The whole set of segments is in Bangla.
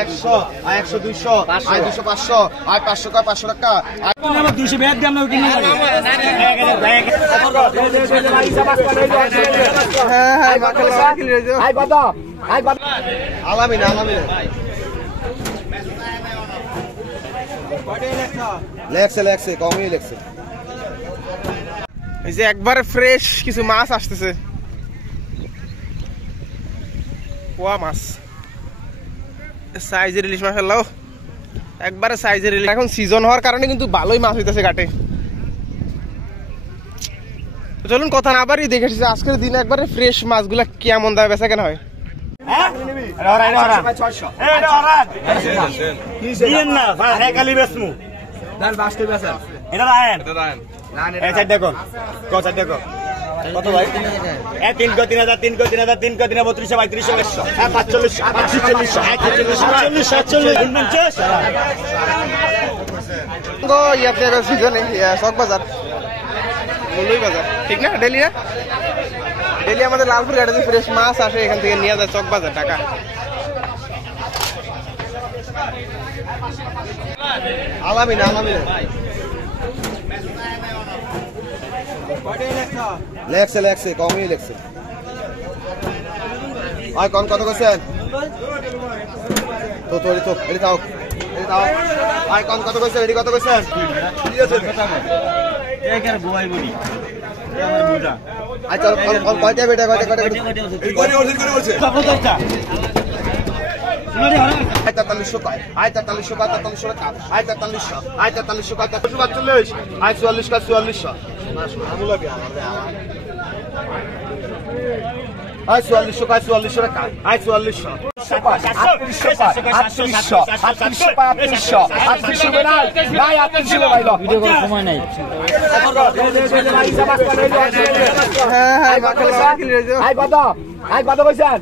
100 100 200 200 500 500 টাকা 500 টাকা 200 ব্যাগ দাম না কিনে হ্যাঁ মাশাআল্লাহ কিনে যাও আই বাদা আলামিন লেখছে কমই লেখছে এই যে একবারে ফ্রেশ কিছু মাছ আসতেছে পোয়া মাছ সাইজের ইলিশ মাশাআল্লাহ একবারে সাইজের ইলিশ এখন সিজন হওয়ার কারণে কিন্তু ভালোই মাছ হইতেছে ঘাটে চলুন কথা না বাড়ি দেখে এসেছি আজকের দিনে একবারে ফ্রেশ মাছগুলা কেমন দামে বেচা কেনা হয় কত ভাই 3 কো 3000 3 কো 3000 3 কো 3000 32 35 45 তো ইয়াতে সিজনে চক বাজার মূলই বাজার ঠিক না ডেলি আমাদের লালপুর ঘাটে যে ফ্রেশ মাছ আসে এখান থেকে নিয়ে যায় চক বাজার টাকা আলামিন লেখছে কমই লেখছে আর কত কইছেন তো এটি দাও আর কত কইছেন এটি কত কইছেন ঠিক আছে এখানে বুয়াই বলি আমার বুড়া আচ্ছা কয়টা বেটা এই কোনে অর্জন করে বলছে কতটা আয় 4300 কয় আয় 4300 কয় 4300 টাকা আয় 4300 আয় 4300 কয় 45 আয় 44 কয় 4400 আমুলা বিয়া আয় 4400 কয় 4400 টাকা আয় 4400 আই কত কইছেন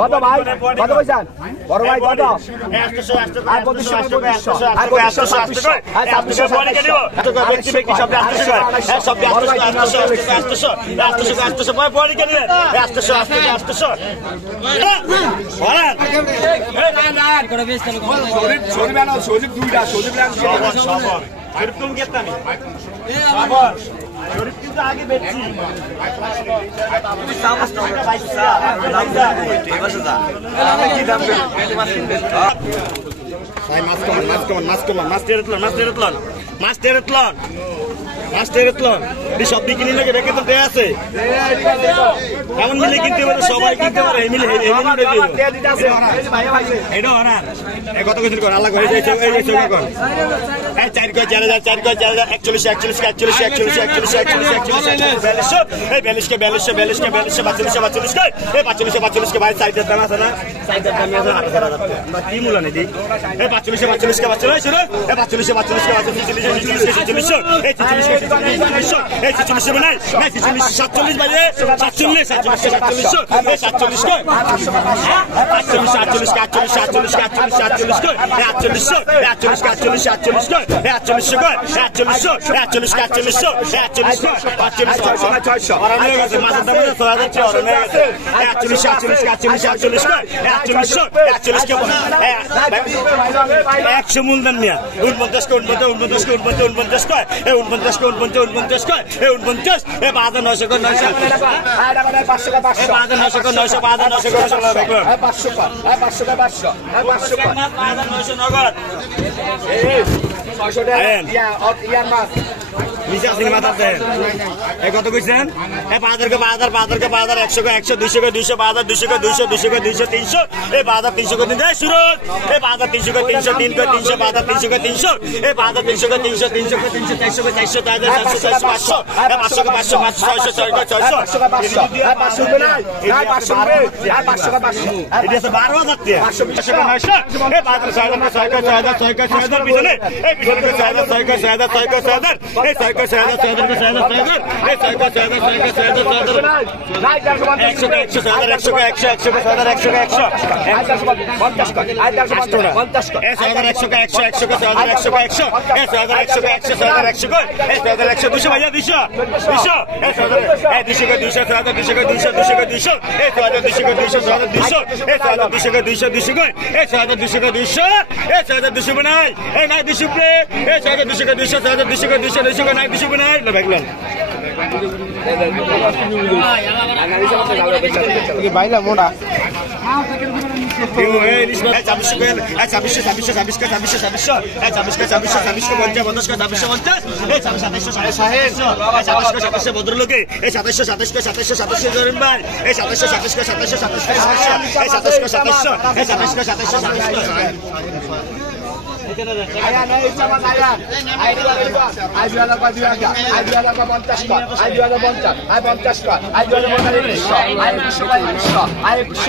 কত ভাই কত কইছেন বড় ভাই কত 100 আই 2500 আই 2500 আই 2600 পরে কে দিব ব্যক্তি সব 800 সব 800 পরে কে দিবেন 800 না করে বেশ চলো শরীর বানাও শরীর দুইটা শরীর বানাও সব শরীর তুমি কেতা নি বাবা শরীর কিন্তু আগে বেচছি তুমি সামাস না পয়সা দাম দাও এই বসে যা আমি কি দাম দেব পেলে মাছ কিনবে ভাই মাছ টেরতলন এই সব বিকিনি লাগে রেখে তো দেয়া আছে এমন মিলে কিনতে পারে সবাই কিনতে পারে এই মিলে এটা অনার এই কত কিছু কর আলাদা হয়ে যাচ্ছে এই যে কর এই 4 কয় 4000 41 এই 42 কে 42 কে ভাই সাইডের দাম আছে না সাইডের দাম আছে 8000 বা কি মূল্য নেই এই 45 কে বাচ্চা এই শুনো এই 45 কে বাচ্চা এই 46 বানাই 47 বাইরে 47 মূলধন নিয়া 49 বাজার 900 নগদ কত কইছেন বাজার 100 200 200 বাজার 200 300 এই বাজার 300 দিন শুরু এই বাজার 300 300 বাজার 300 বাজার 300 400 500 এই ছয় কয় 6000 এই ছয় কয় 6000 বাইলা মোড়া ভদ্রলোকে এই 2727 জরিন ভাই এই 2727 আয়া নাই চামা আয়া I 2050 I 2050 I 2050 I 50 I 2050 I 100 I 100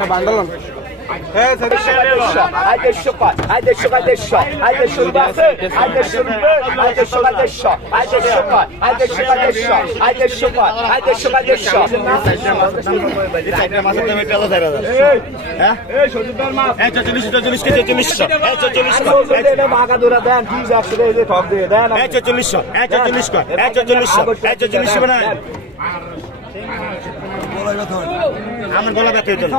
I bundle I 150 কয় আই 150 কয় 150 আই 150 রুপে আছে আই 150 রুপে আই 150 কয় 150 আই 150 কয় আই 150 কয় 150 আই 150 কয় আই 150 কয় 150 এই সজুদার মাছ 140 কে 40 140 বাগা দৌড়া দেন কি যাচ্ছে এই যে ঠক দিয়ে দেন 140 140 কয় 140 মানে আমার গলা ব্যথা হইতো 600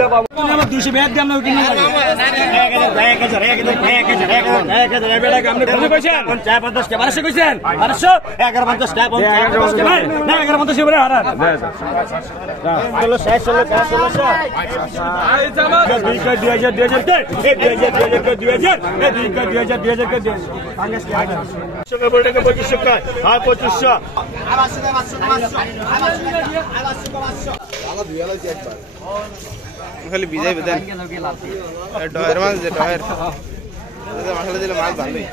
টাকা পাবো আমার 200 ব্যাগ দাম না উঠে নিয়ে যাবে 1000 আপনি বলে কইছেন 450 টাকা 1200 কইছেন 1200 1150 টাকা 1150 টাকা না 1150 এবারে হারান 2500 খালি ভিজাই দেন ডয়ের মাছ যে ডয়ের মশলা দিলে মাছ ভালোই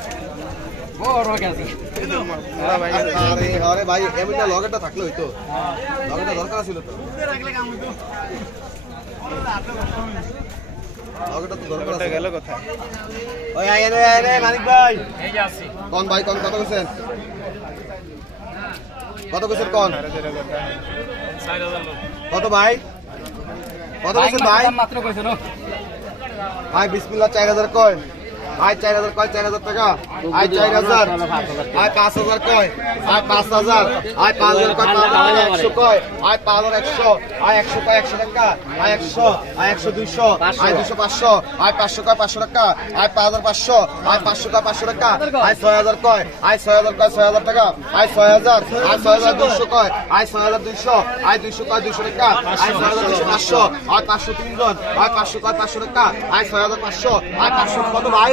আরে ভাই এমনিটা লগেরটা থাকলে হইতো লগেরটা দরকার ছিল তো লগেরটা তো দরকার আছে গেল কোথায় ওই আয় রে মানিক ভাই এই যে আছি কোন ভাই কোন কত কইছেন কোন কত ভাই কত কইছেন ভাই মাত্র কইছেন ভাই বিসমিল্লাহ 4000 কয় আয় 4000 কয় 4000 টাকা আয় 4000 আয় 5000 কয় আয় 5000 আয় 5000 কয় 100 কয় আয় 5100 আয় 100 কয় 100 টাকা আয় 100 আয় 100 200 আয় 200 500 আয় 500 কয় 500 টাকা আয় 5500 আয় 500 কয় 500 টাকা আয় 6000 কয় আয় 6000 কয় 6000 টাকা আয় 6000 আয় 6200 কয় আয় 6200 আয় 200 কয় 200 টাকা আয় 6200 আয় 500 তিনজন আয় 500 কয় 500 টাকা আয় 6500 আয় 500 কত ভাই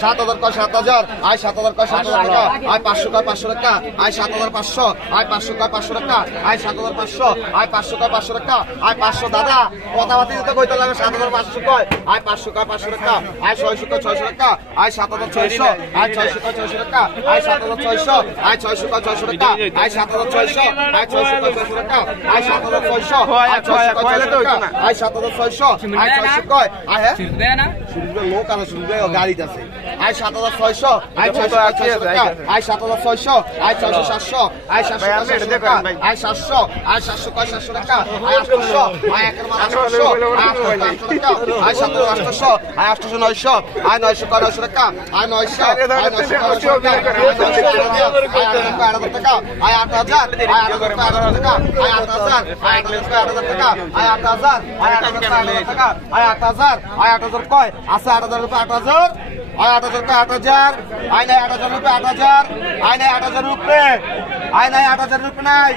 7000 কয় 7000 আয় 7000 কয় 7000 টাকা আয় 500 কয় 500 টাকা আয় 7500 আয় 500 কয় 500 টাকা আয় 7500 আয় 500 কয় 500 টাকা আয় 500 দাদা কথাবার্তা দিতে কইতে লাগে 7500 কয় আয় 500 কয় 500 টাকা আয় 600 কয় 600 টাকা আয় 7600 আয় 600 কয় 600 টাকা আয় 7600 আয় 600 কয় 600 টাকা আয় 7600 আয় 600 কয় 600 টাকা আয় 7600 আয় 600 কয় 600 টাকা আয় 7600 আয় 600 কয় আয় হ্যাঁ দেয় না শুনবে লোক আর শুনবে গাড়িতে আছে আয় 7600 আয় 600 টাকা আয় 7600 আয় 6700 আয় 700 টাকা আয় 700 আয় 700 কয় 700 টাকা আয় 800 আয় 800 টাকা আয় 700 আয় 800 900 আয় 900 কয় 900 টাকা আয় 900 আয় 900 টাকা আয় 8000 আয় 8000 টাকা আয় 8000 আয় 8000 টাকা আয় 8000 আয় 8000 টাকা আয় 8000 আয় 8000 কয় আছে 8000 রুপে 8000 আয় 8000 কয় 8000 আয় নাই 8000 রুপে 8000 আয় নাই 8000 রুপে আয় নাই 8000 রুপে নাই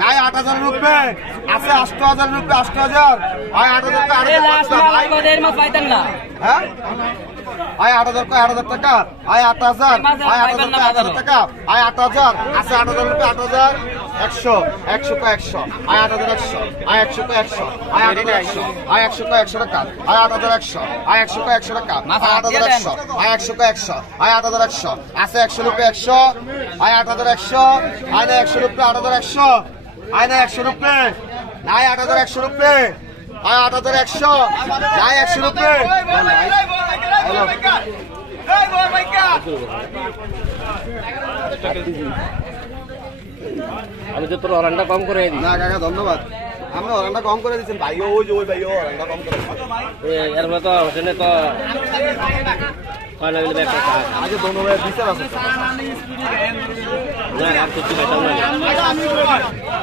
নাই 8000 রুপে আছে 8000 রুপে 8000 আয় 8000 কয় 8000 মাছ পাইতেন না হ্যাঁ আয় 8000 কয় 8000 টাকা আয় 8000 আয় 8000 কয় 8000 টাকা আয় 8000 আছে 8000 রুপে 8000 100 100 কয় 100 আয় 8100 আয় 100 কয় 100 আয় 8100 আয় 100 কয় 100 টাকা আয় 8100 আয় 100 কয় 100 টাকা আয় 8100 আয় 100 কয় 100 আয় 8100 আছে 100 রুপে 100 আয় 8100 আয় না 100 রুপে 8100 আয় না 100 রুপে নাই 8100 রুপে আয় 8100 নাই 100 রুপে আমি তো তোর অরানটা কম করে দিই না কাকা ধন্যবাদ আপনি অরানটা কম করে দিচ্ছেন ভাইও ওই যে ওই ভাইও অরানটা কম করে এর মতো তো হোটেলে তো কয় লাগলে ব্যাগ টাকা আগে দোনো ভাই বিচার আছে না আর কিছু বেতন না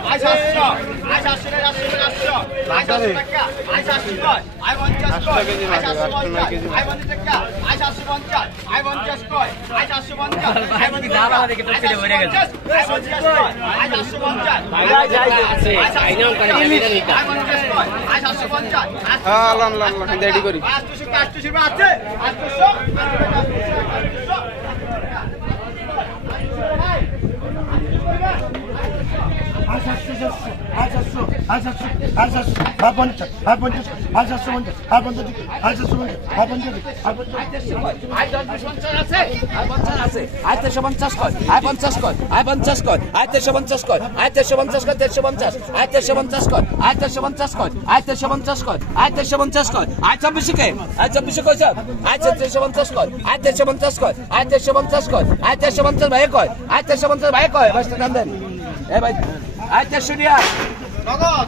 আয় 700 আয় 700 টাকা 700 আয় 700 টাকা আয় 700 কয় আয় 50 কয় আয় 750 আয় 50 টাকা আয় 750 আয় 50 কয় আয় 750 আয় 50 দাবা দেখে তো ছেলে ভরে গেছে আয় 50 কয় আয় 750 ভাই যাই আছে আইনাম করে এটা নিতা আয় 50 কয় আয় 750 হ্যাঁ আল্লাহ আল্লাহ রেডি করি 800 800 আছে 800 800 আয় 700 আয় 700 আয় 50 আয় 50 আয় 750 আয় 50 আয় 750 আয় 50 আয় 50 আয় 50 আছে আয় 50 আছে আয় 350 কর আয় 50 কর আয় 50 কর আয় 350 কর আয় 350 কর 350 আয় 350 কর আয় 350 কর আয় 350 কর আয় 350 কর আয় 24 কে আয় 24 কর স্যার আয় 350 কর আয় 350 কর আয় 350 কর আয় 350 ভাই কর আয় 350 ভাই কর বাস টাকা দেন এ ভাই আয় 300 দিয়া নগদ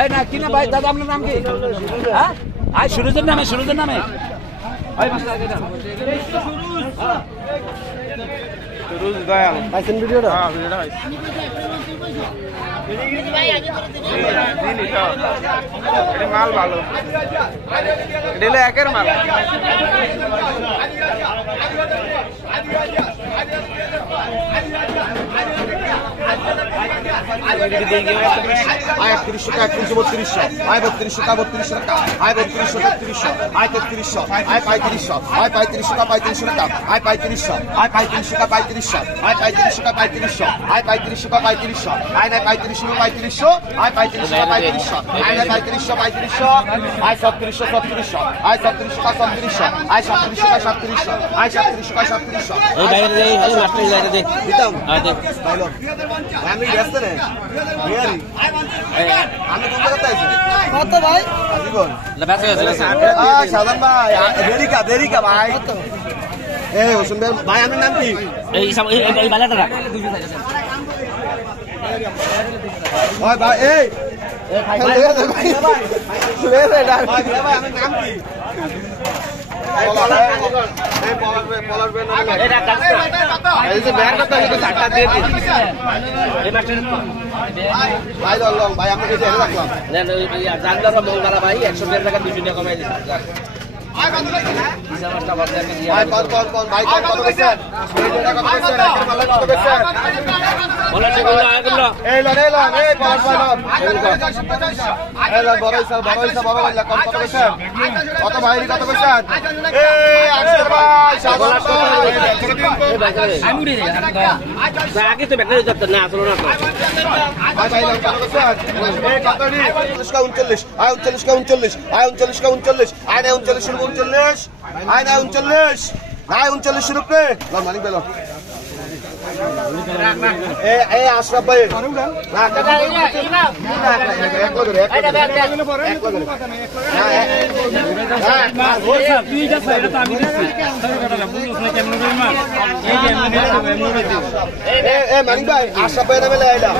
এই না কিনা ভাই দাদা আপনার নাম কি হ্যাঁ আয় সুরজের নামে আয় বাস টাকা দেন রোজ দয়াল পাইছেন ভিডিওটা হ্যাঁ ভিডিওটা পাইছি এটা মাল ভালো এটা হলো একের মাল আয় 31 টাকা 32 আয় 32 টাকা 32 টাকা আয় 32 টাকা 33 আয় 33 আয় 35 আয় 35 টাকা 35 টাকা আয় 35 আয় 35 টাকা 35 আয় 35 টাকা 35 আয় 35 টাকা 35 আয় না 35 টাকা 35 আয় 35 টাকা 35 আয় না 35 টাকা 35 আয় 37 37 আয় 37 টাকা 37 আয় 37 টাকা 37 আয় 37 টাকা 37 এই বাইরে দে এই মাস্টার এই বাইরে দে দিতাম হ্যাঁ দে ভালো আমি ব্যস্ত রে রিয়ালি আমি কোন জায়গাতে আইছি কত ভাই আজিবন ব্যস্ত হয়ে গেছে সাধারণ ভাই দেরি কা ভাই এই হোসেন ভাই আমার নাম কি এই সব এই বালাটা রাখ ভাই ভাই এই আমার নাম কি এই যে ব্যাগ কথা আমি তো চারটা দিয়ে দিই এই মাস্টার ভাই লং ভাই আমি এই রাখলাম নেন ওই জানদার মঙ্গলা ভাই 100 টাকা 200 টাকা কমাই দিন হিসাবটা বাদ দিয়ে ভাই কোন ভাই কত কইছেন টাকা কত কইছেন মাল কত কইছেন বলা ঠিক হলো আয় করলো এই লন এই পাঁচ ভাই লন এই লন বড় হইছে কত কইছেন কত ভাই কত কইছেন এই আজকের ভাই সাগর আমি উড়ে যাই আগে তো ব্যাটারি ধরতে না আসলো না তো ভাই লন কত কইছেন এই কত দি 39 আয় 39 কা 39 আয় 39 কা 39 আয় না 39 39 আয় না 39 আয় 39 রুপে লন মালিক ভাই লন এ আশরাফ ভাই মানিক ভাই আশরাফ ভাই নামে লাইলা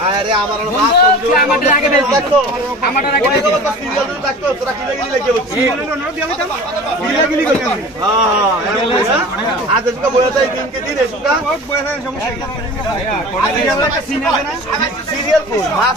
আরে আমার আমারটা আগে দেখো আমারটা আগে দেখো তোরা কি লাগি লাগে বলছিস গিলি করতে হ্যাঁ আজ এসকা বয়া তাই দিন কে দিন এসকা বহুত বয়া তাই সমস্যা সিরিয়াল ফুল মাছ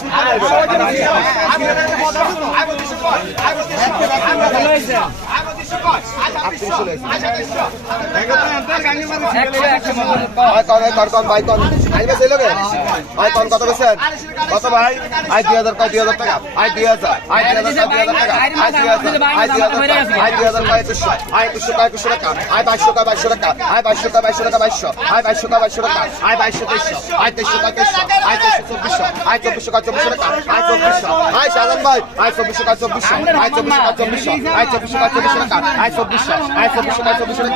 কত ভাই আই 2000 কয় 2000 টাকা আই 2000 আই 2000 টাকা আই 2000 আই 2000 আই 2000 কয় 2100 আই 2100 কয় 2100 টাকা আই 2200 কয় 2200 টাকা আই 2200 কয় 2200 টাকা 2200 আই 2200 কয় 2200 টাকা আই 2200 আই 2300 কয় 2300 আই 2400 আই 2400 কয় 2400 টাকা আই 2400 আই সাজান ভাই আই 2400 কয় 2400 আই 2400 কয় 2400 আই 2400 কয় 2400 টাকা আই 2400 আই 2400 কয় 2400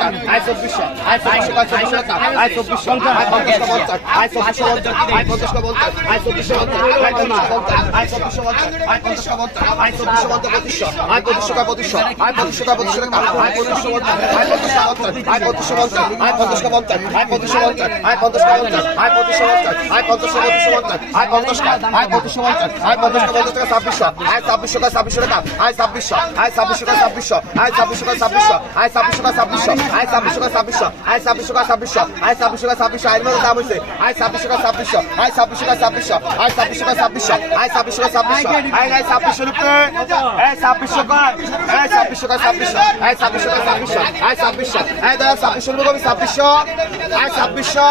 টাকা আই 2400 আই 2400 কয় 2400 টাকা I 2400 I 50 I 50 I 50 I 2400 I 50 I 2400 I 50 I 2400 I 2500 I 2500 I 2500 I 2500 টাকা I 2500 I 2500 I 2500 I 2500 I 2500 I 2500 I 2500 I 2500 I 2500 I 2500 I 2500 টাকা 2600 আই 2600 টাকা 2600 টাকা আই 2600 আই 2600 টাকা 2600 আই 2600 টাকা 2600 আই 2600 টাকা 2600 আই 2600 টাকা 2600 আই 2600 টাকা 2600 আই 2600 টাকা 2600 আই মধ্যে দাম হইছে আই 2600 টাকা 2600 আই 2600 টাকা 2600 আই 2600 টাকা 2600 আই 2600 টাকা 2600 আই 2600 রুপে এই 2600 কয় এই 2600 টাকা 2600 এই 2600 টাকা 2600 আই 2600 এই দাদা 2600 রুপে 2600 আই 2600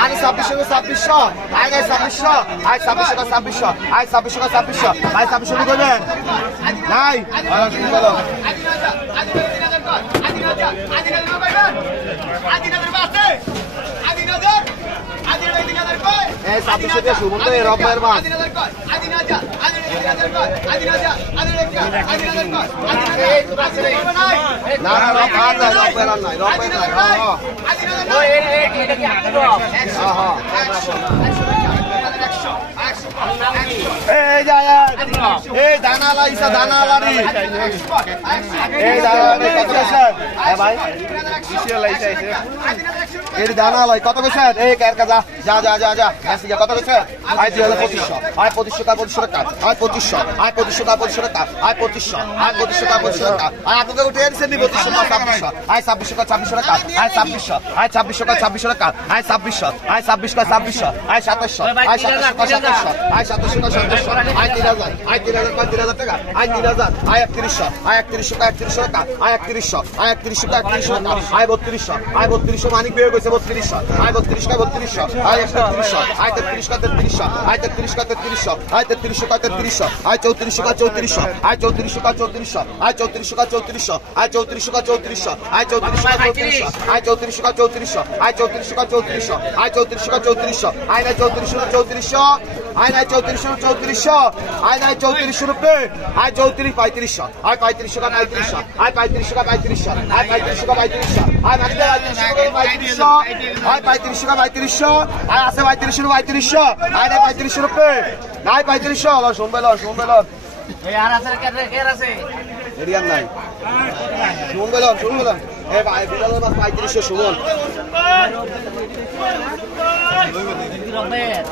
আই 2600 2600 আই 2600 আই 2600 টাকা 2600 আই 2600 টাকা 2600 আই 2600 রুপে দেন নাই বলো আদিনাদের ভাই 2600 দিয়ে সুমন তো এই রকমের মাছ না না রক আর নাই রকমের আর নাই রকমের নাই এই জায়াত এই দানালা ইসা দানালারি এই দানালারি কত স্যার এ ভাই এর দানালাই কত কইছে এই কারকা যা যা যা যা আসি কত কইছে আই 2500 আই 2500 টাকা আই 2500 আই 2500 টাকা আই 2500 আই 2500 টাকা আই আপনাকে উঠে এসে নি 2500 আই 2600 টাকা আই 2600 আই 2600 টাকা I 2600 I 2600 I 2700 I 2700 I 2700 I 3000 I 3000 টাকা আই 3000 আই 3100 আই 3100 টাকা আই 3100 আই 3100 টাকা আই 3200 আই 3200 মানিক বের কইছে 3200 আই 3200 আই 3100 আই 3300 আই 3300 আই 3300 আই 3400 আই 3400 আই 3400 আই 3400 আই 3400 আই 3400 আই 3400 আই 3400 আই 3400 আই 3400 আই 3400 রুপিয়ে আই 3400 আই 3500 আই 3500 আই 3500 আই 3500 আই 3500 আই 3500 আই আছে 3500 আই 3500 রুপিয়ে নাই 3500 ল শুনবে ল এই আর আছে কে আছে এরিয়ান নাই শুনবে ল এ ভাই বিলালের মাছ 3500 সুমন রবের